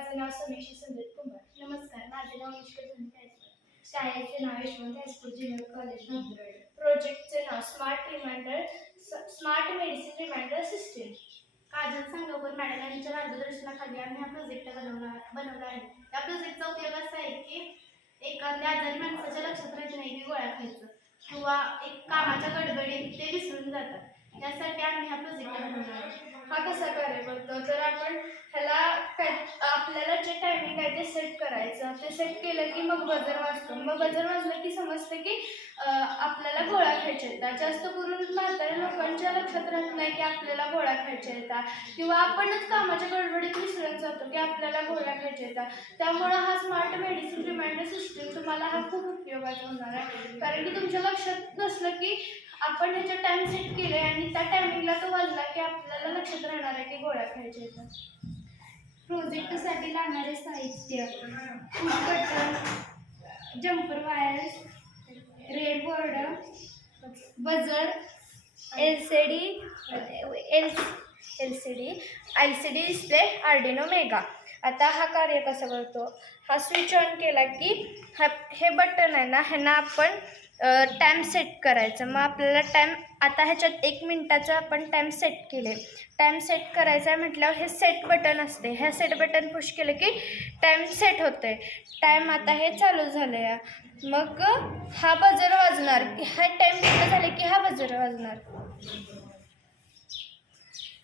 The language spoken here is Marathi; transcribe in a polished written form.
माझे नाव समीक्षा संदीप कुमार. नमस्कार, माझे नाव निष्कळ हायस्कूल. शाळेचे नाव Yashwant high school junior college Nandurbar. प्रोजेक्टचे नाव smart medicine reminder system. Kajal Sangokar madam यांच्या मार्गदर्शनाखाली आम्ही हा प्रोजेक्ट बनवला आहे. या प्रोजेक्टचा उपयोग असा आहे की एखाद्या आजारी माणसाच्या लक्षात राहत नाही की गोळ्या खायचं किंवा एक कामाच्या गडबडीत ते विसरून जातात. त्यासाठी आम्ही हा प्रोजेक्ट बनवला आहे. हा कसा कार्य करतो तर आपण ह्याला आपल्याला जे टायमिंग आहे ते सेट करायचं. ते सेट केलं की मग बजर वाजतो. मग बजर वाजलं की समजतं की आपल्याला गोळ्या खायच्या येतात. जास्त करून म्हाताऱ्या लोकांच्या लक्षात राहत नाही की आपल्याला गोळ्या खायच्या येतात किंवा आपणच कामाच्या गडबडीत विसरून जातो की आपल्याला गोळ्या खायच्या येतात. त्यामुळं हा स्मार्ट मेडिसिन रिमाइंडर सिस्टीम तुम्हाला हा खूप उपयोगाचा होणार आहे. कारण की तुमच्या लक्षात नसलं की आपण ह्याचा टाइम सेट केले आणि त्या टायमिंगला तो वाजला की आपल्याला लक्षात राहणार आहे की गोळ्या खायच्या येतात. प्रोजेक्टसाठी लागणारे साहित्य: push button, jumper wires, red board, buzzer, LCD display, Arduino mega. आता हा कार्य कसा करतो? हा स्विच ऑन केला की हे बटन आहे ना, ह्यांना आपण टाईम सेट करायचं. मग आपल्याला टाईम आता ह्याच्यात 1 मिनिटाचं आपण टाईम सेट केले. टाईम सेट करायचं आहे म्हटल्यावर हे सेट बटन असते. ह्या सेट बटन पुश केलं की टाईम सेट होते. टाईम आता हे चालू झालं आहे. मग हा बजर वाजणार. हा टाईम पूर्ण झाले की हा बजर वाजणार.